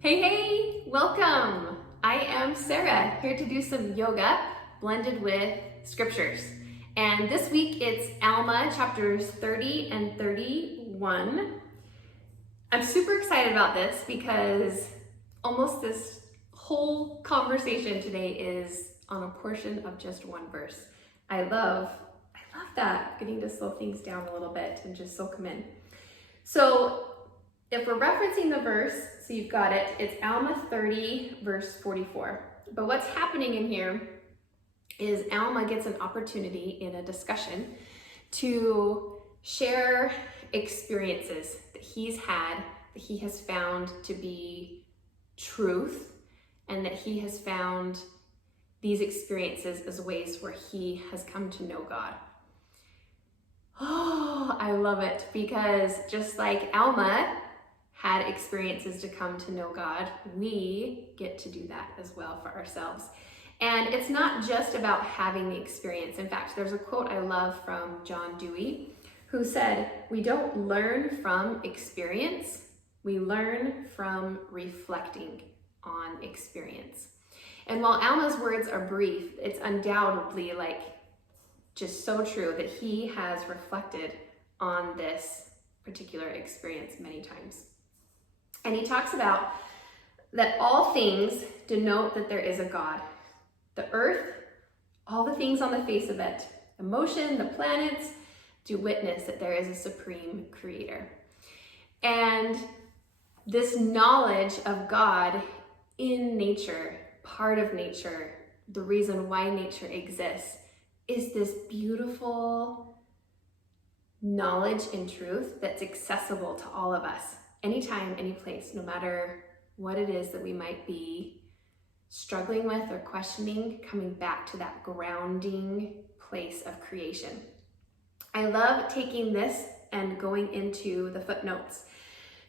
Hey, welcome. I am Sarah, here to do some yoga blended with scriptures. And this week it's Alma chapters 30 and 31. I'm super excited about this because almost this whole conversation today is on a portion of just one verse. I love that, getting to slow things down a little bit and just soak them in. So if we're referencing the verse, so you've got it, it's Alma 30, verse 44. But what's happening in here is Alma gets an opportunity in a discussion to share experiences that he's had, that he has found to be truth, and that he has found these experiences as ways where he has come to know God. Oh, I love it, because just like Alma had experiences to come to know God, we get to do that as well for ourselves. And it's not just about having the experience. In fact, there's a quote I love from John Dewey, who said, "We don't learn from experience, we learn from reflecting on experience." And while Alma's words are brief, it's undoubtedly just so true that he has reflected on this particular experience many times. And he talks about that all things denote that there is a God. The earth, all the things on the face of it, the motion, the planets, do witness that there is a supreme creator. And this knowledge of God in nature, part of nature, the reason why nature exists, is this beautiful knowledge and truth that's accessible to all of us. Anytime, any place, no matter what it is that we might be struggling with or questioning, coming back to that grounding place of creation. I love taking this and going into the footnotes.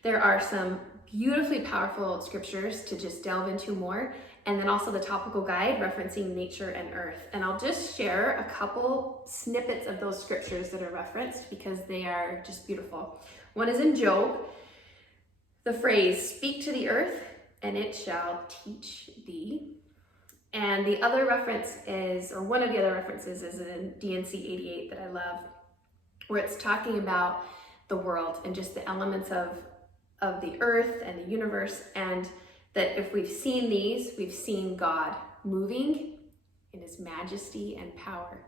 There are some beautifully powerful scriptures to just delve into more, and then also the topical guide referencing nature and earth. And I'll just share a couple snippets of those scriptures that are referenced because they are just beautiful. One is in Job. The phrase, "Speak to the earth, and it shall teach thee." And the other reference is, or one of the other references is in D&C 88 that I love, where it's talking about the world and just the elements of the earth and the universe, and that if we've seen these, we've seen God moving in his majesty and power.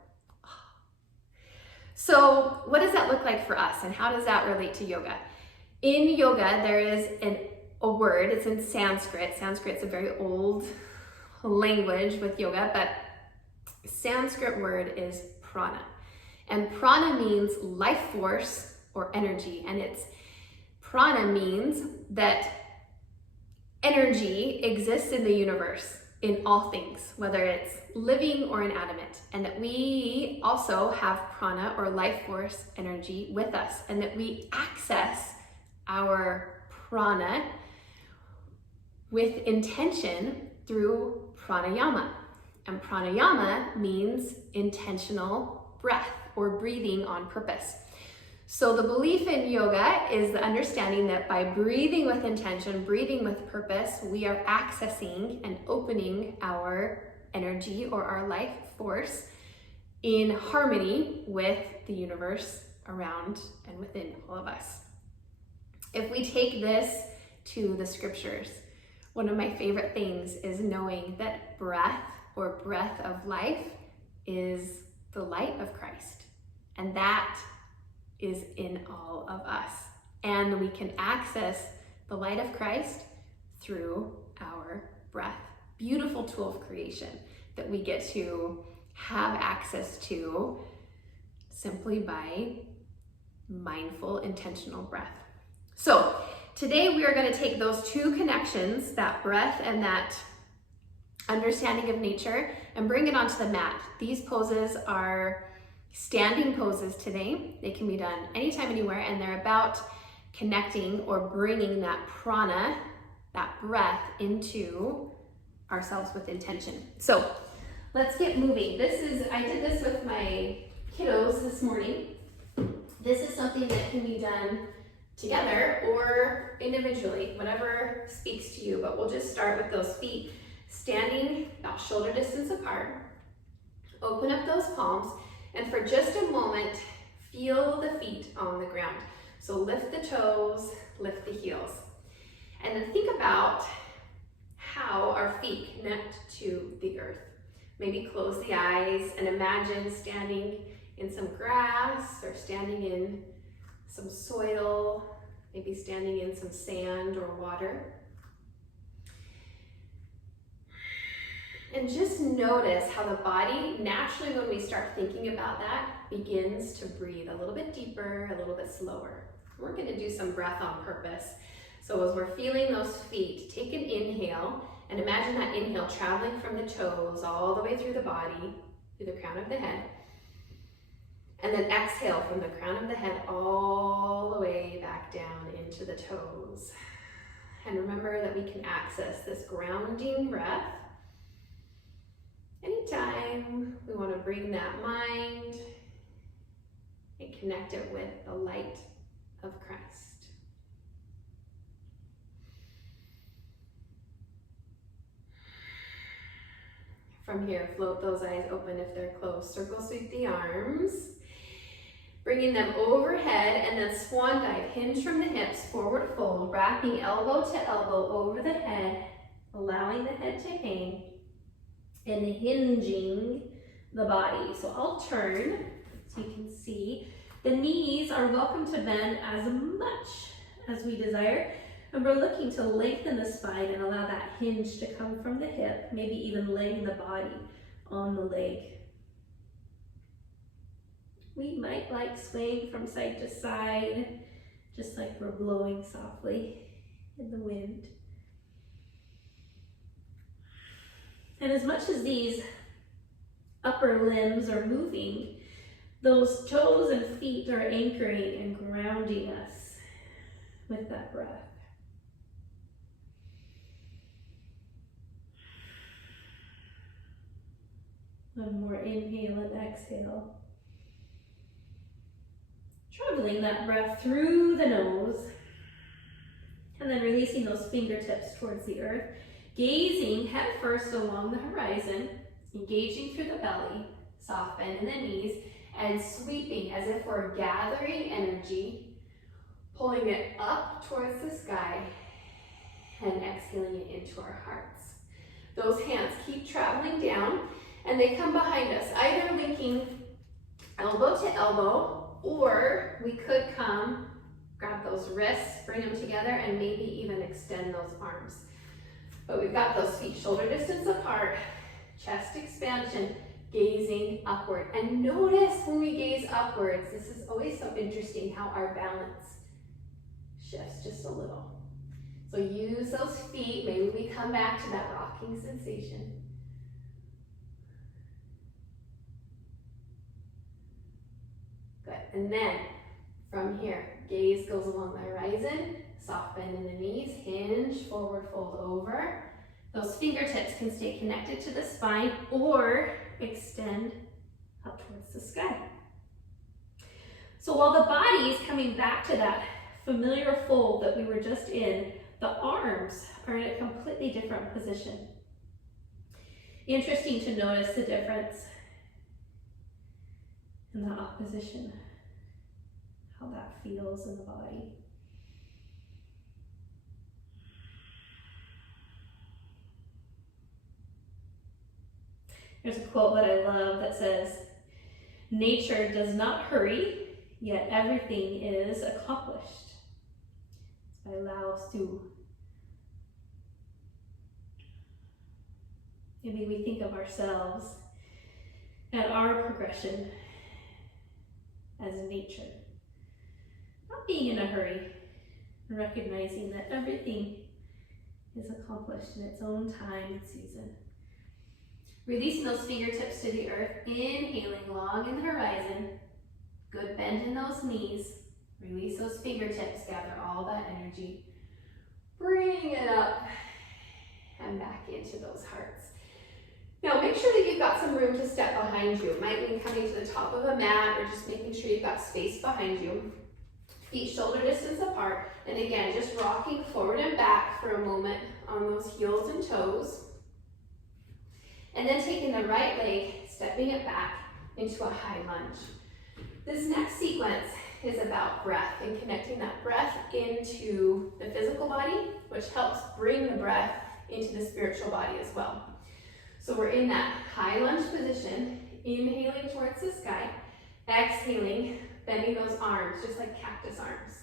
So what does that look like for us, and how does that relate to yoga? In yoga, there is a word, it's in Sanskrit. Sanskrit's a very old language with yoga, but Sanskrit word is prana. And prana means life force or energy. And prana means that energy exists in the universe, in all things, whether it's living or inanimate. And that we also have prana or life force energy with us, and that we access our prana with intention through pranayama. And pranayama means intentional breath or breathing on purpose. So the belief in yoga is the understanding that by breathing with intention, breathing with purpose, we are accessing and opening our energy or our life force in harmony with the universe around and within all of us. If we take this to the scriptures, one of my favorite things is knowing that breath or breath of life is the light of Christ. And that is in all of us. And we can access the light of Christ through our breath. Beautiful tool of creation that we get to have access to simply by mindful, intentional breath. So today we are going to take those two connections, that breath and that understanding of nature, and bring it onto the mat. These poses are standing poses today. They can be done anytime, anywhere, and they're about connecting or bringing that prana, that breath, into ourselves with intention. So let's get moving. I did this with my kiddos this morning. This is something that can be done together or individually, whatever speaks to you, but we'll just start with those feet standing about shoulder distance apart. Open up those palms, and for just a moment, feel the feet on the ground. So lift the toes, lift the heels. And then think about how our feet connect to the earth. Maybe close the eyes and imagine standing in some grass or standing in some soil, maybe standing in some sand or water. And just notice how the body, naturally when we start thinking about that, begins to breathe a little bit deeper, a little bit slower. We're gonna do some breath on purpose. So as we're feeling those feet, take an inhale and imagine that inhale traveling from the toes all the way through the body, through the crown of the head. And then exhale from the crown of the head all the way back down into the toes. And remember that we can access this grounding breath anytime we want to bring that mind and connect it with the light of Christ. From here, float those eyes open if they're closed. Circle sweep the arms, bringing them overhead, and then swan dive. Hinge from the hips, forward fold, wrapping elbow to elbow over the head, allowing the head to hang, and hinging the body. So I'll turn so you can see. The knees are welcome to bend as much as we desire. And we're looking to lengthen the spine and allow that hinge to come from the hip, maybe even laying the body on the leg. We might like swaying from side to side, just like we're blowing softly in the wind. And as much as these upper limbs are moving, those toes and feet are anchoring and grounding us with that breath. One more inhale and exhale. Traveling that breath through the nose, and then releasing those fingertips towards the earth. Gazing head first along the horizon, engaging through the belly, soft bend in the knees, and sweeping as if we're gathering energy, pulling it up towards the sky, and exhaling it into our hearts. Those hands keep traveling down, and they come behind us, either linking elbow to elbow, or we could come, grab those wrists, bring them together, and maybe even extend those arms. But we've got those feet shoulder distance apart, chest expansion, gazing upward. And notice when we gaze upwards, this is always so interesting how our balance shifts just a little. So use those feet, maybe we come back to that rocking sensation. Good, and then from here, gaze goes along the horizon, soft bend in the knees, hinge, forward fold over. Those fingertips can stay connected to the spine or extend up towards the sky. So while the body is coming back to that familiar fold that we were just in, the arms are in a completely different position. Interesting to notice the difference in the opposition, how that feels in the body. There's a quote that I love that says, "Nature does not hurry, yet everything is accomplished." It's by Lao Tzu. Maybe we think of ourselves and our progression as nature. Not being in a hurry, and recognizing that everything is accomplished in its own time and season. Releasing those fingertips to the earth, inhaling long in the horizon. Good bend in those knees. Release those fingertips, gather all that energy. Bring it up and back into those hearts. Now make sure that you've got some room to step behind you. It might mean coming to the top of a mat or just making sure you've got space behind you. Feet shoulder distance apart. And again, just rocking forward and back for a moment on those heels and toes. And then taking the right leg, stepping it back into a high lunge. This next sequence is about breath and connecting that breath into the physical body, which helps bring the breath into the spiritual body as well. So we're in that high lunge position, inhaling towards the sky, exhaling, bending those arms just like cactus arms.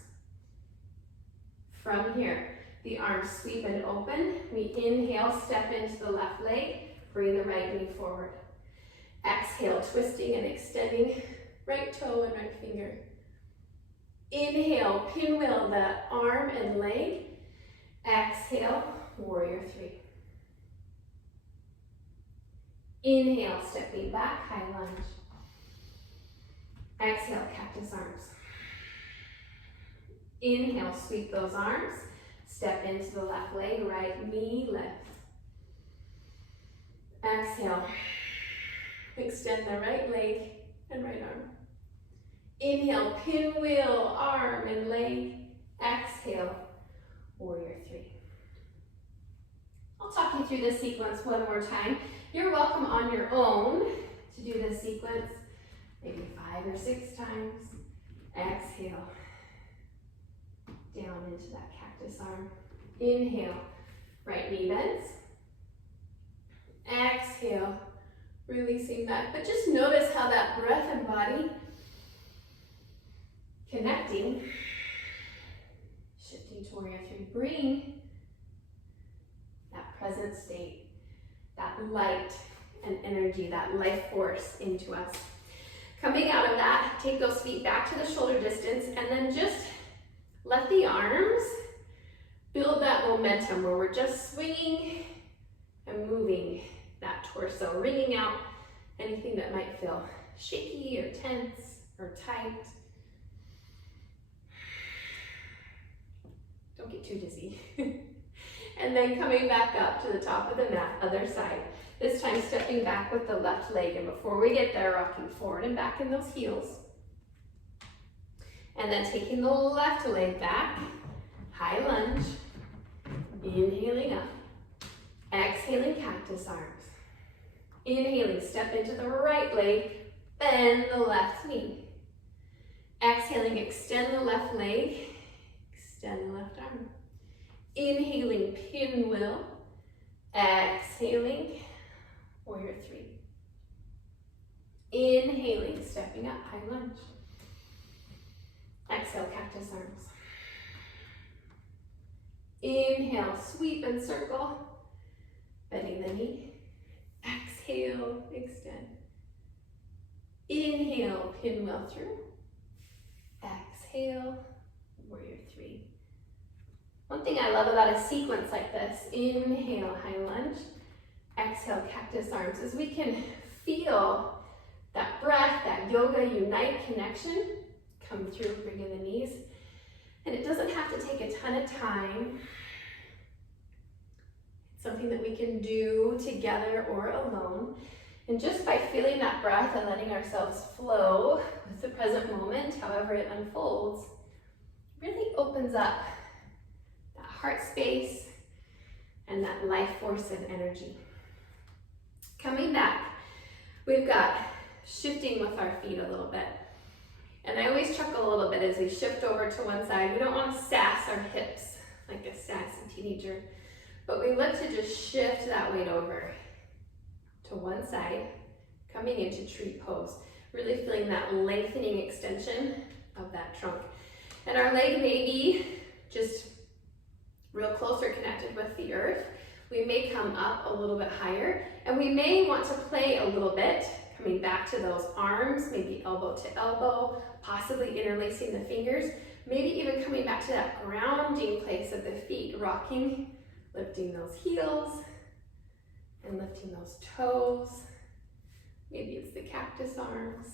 From here, the arms sweep and open. We inhale, step into the left leg, bring the right knee forward. Exhale, twisting and extending right toe and right finger. Inhale, pinwheel the arm and leg. Exhale, warrior three. Inhale, stepping back, high lunge. Exhale, cactus arms. Inhale, sweep those arms. Step into the left leg, right knee, lift. Exhale, extend the right leg and right arm. Inhale, pinwheel, arm and leg. Exhale, warrior three. I'll talk you through this sequence one more time. You're welcome on your own to do this sequence, maybe 5 or 6 times. Exhale, down into that cactus arm. Inhale, right knee bends. Exhale, releasing back. But just notice how that breath and body connecting, shifting to warrior three. Bring that present state, that light and energy, that life force into us. Coming out of that, take those feet back to the shoulder distance and then just let the arms build that momentum where we're just swinging and moving that torso, wringing out anything that might feel shaky or tense or tight. Don't get too dizzy. And then coming back up to the top of the mat, other side. This time stepping back with the left leg, and before we get there, rocking forward and back in those heels. And then taking the left leg back, high lunge, inhaling up, exhaling cactus arms. Inhaling, step into the right leg, bend the left knee. Exhaling, extend the left leg, extend the left arm. Inhaling, pinwheel. Exhaling, warrior three. Inhaling, stepping up, high lunge. Exhale, cactus arms. Inhale, sweep and circle, bending the knee. Exhale, extend. Inhale, pinwheel through. Exhale, warrior three. One thing I love about a sequence like this, inhale, high lunge, exhale, cactus arms, is we can feel that breath, that yoga unite connection come through, bringing the knees. And it doesn't have to take a ton of time. It's something that we can do together or alone. And just by feeling that breath and letting ourselves flow with the present moment, however it unfolds, really opens up that heart space and that life force and energy. Coming back, we've got shifting with our feet a little bit. And I always chuckle a little bit as we shift over to one side. We don't want to sass our hips like a sassy teenager, but we look to just shift that weight over to one side, coming into tree pose, really feeling that lengthening extension of that trunk. And our leg may be just real close or connected with the earth. We may come up a little bit higher, and we may want to play a little bit, coming back to those arms, maybe elbow to elbow, possibly interlacing the fingers, maybe even coming back to that grounding place of the feet, rocking, lifting those heels, and lifting those toes. Maybe it's the cactus arms.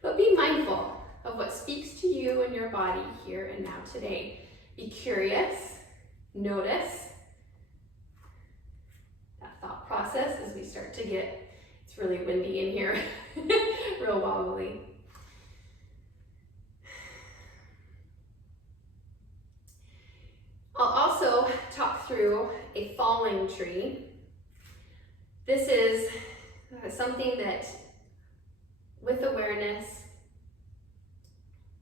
But be mindful of what speaks to you and your body here and now today. Be curious, notice that thought process as we start to get, it's really windy in here, real wobbly. talk through a falling tree. This is something that, with awareness,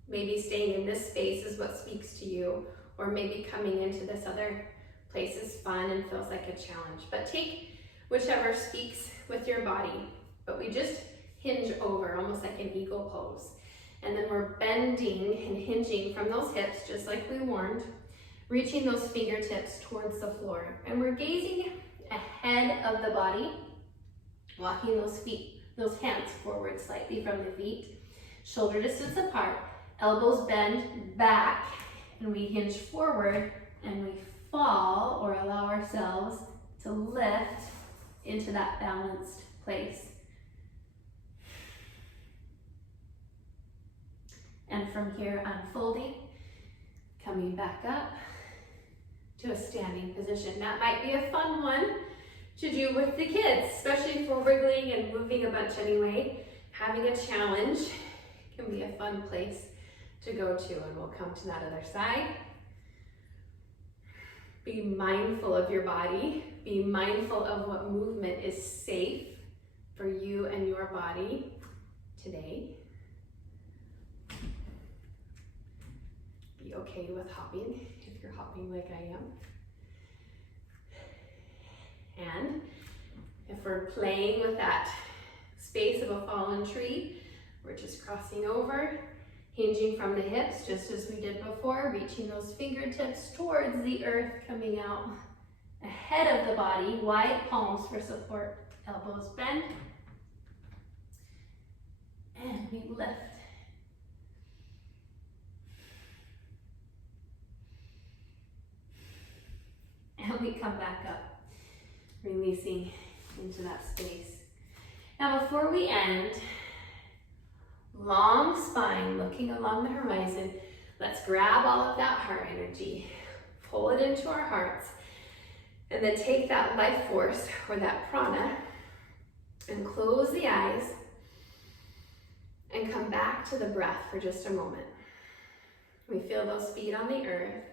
maybe staying in this space is what speaks to you, or maybe coming into this other place is fun and feels like a challenge. But take whichever speaks with your body. But we just hinge over, almost like an eagle pose. And then we're bending and hinging from those hips, just like we warned, reaching those fingertips towards the floor. And we're gazing ahead of the body, walking those hands forward slightly from the feet, shoulder distance apart, elbows bend back, and we hinge forward, and we fall or allow ourselves to lift into that balanced place. And from here, unfolding, coming back up to a standing position. That might be a fun one to do with the kids, especially if we're wiggling and moving a bunch anyway. Having a challenge can be a fun place to go to, and we'll come to that other side. Be mindful of your body. Be mindful of what movement is safe for you and your body today. Be okay with hopping if you're hopping like I am. And if we're playing with that space of a fallen tree, we're just crossing over, hinging from the hips, just as we did before, reaching those fingertips towards the earth, coming out ahead of the body, wide palms for support, elbows bend, and we lift. And we come back up, releasing into that space. Now before we end, long spine, looking along the horizon, let's grab all of that heart energy, pull it into our hearts, and then take that life force, or that prana, and close the eyes, and come back to the breath for just a moment. We feel those feet on the earth.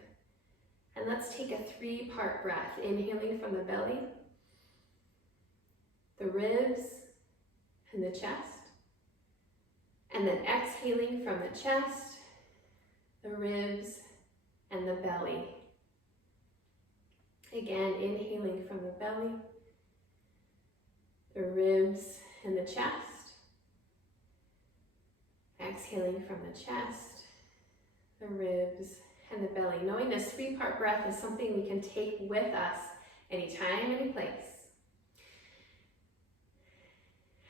And let's take a 3-part breath, inhaling from the belly, the ribs, and the chest. And then exhaling from the chest, the ribs, and the belly. Again, inhaling from the belly, the ribs, and the chest. Exhaling from the chest, the ribs, and the belly. Knowing this 3-part breath is something we can take with us anytime, any place.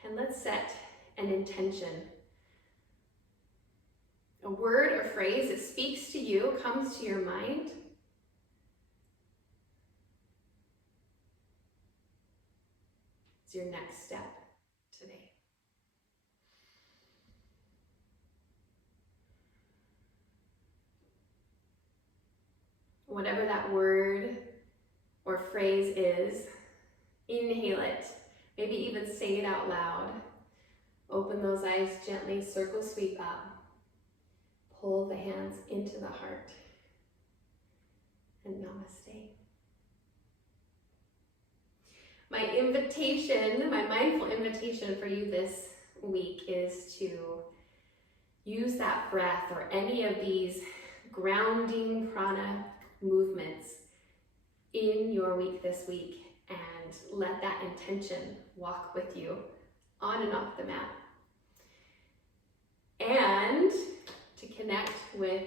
And let's set an intention. A word or phrase that speaks to you, comes to your mind. It's your next step today. Whatever that word or phrase is, inhale it. Maybe even say it out loud. Open those eyes gently, circle sweep up. Pull the hands into the heart. And namaste. My invitation, my mindful invitation for you this week is to use that breath or any of these grounding prana movements in your week this week, and let that intention walk with you on and off the mat. And to connect with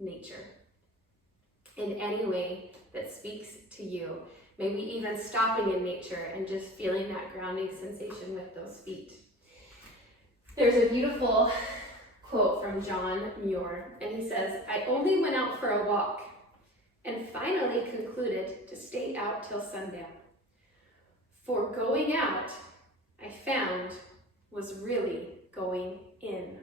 nature in any way that speaks to you. Maybe even stopping in nature and just feeling that grounding sensation with those feet. There's a beautiful quote from John Muir, and he says, "I only went out for a walk and finally concluded to stay out till sundown. For going out, I found, was really going in."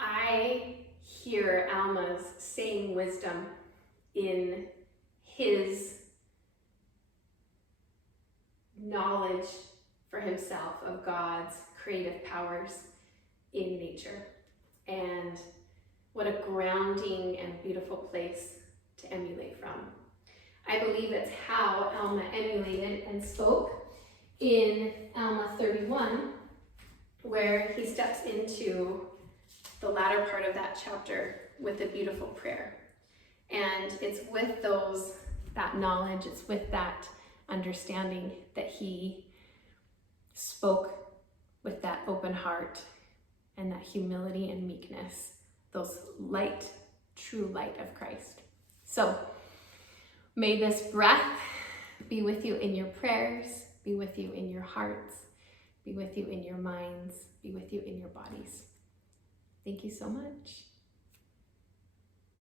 I hear Alma's saying wisdom in his knowledge for himself of God's creative powers in nature. And what a grounding and beautiful place to emulate I believe it's how Alma emulated and spoke in Alma 31, where he steps into the latter part of that chapter with a beautiful prayer. And it's with that knowledge, it's with that understanding that he spoke with that open heart and that humility and meekness, those light, true light of Christ. So may this breath be with you in your prayers, be with you in your hearts, be with you in your minds, be with you in your bodies. Thank you so much.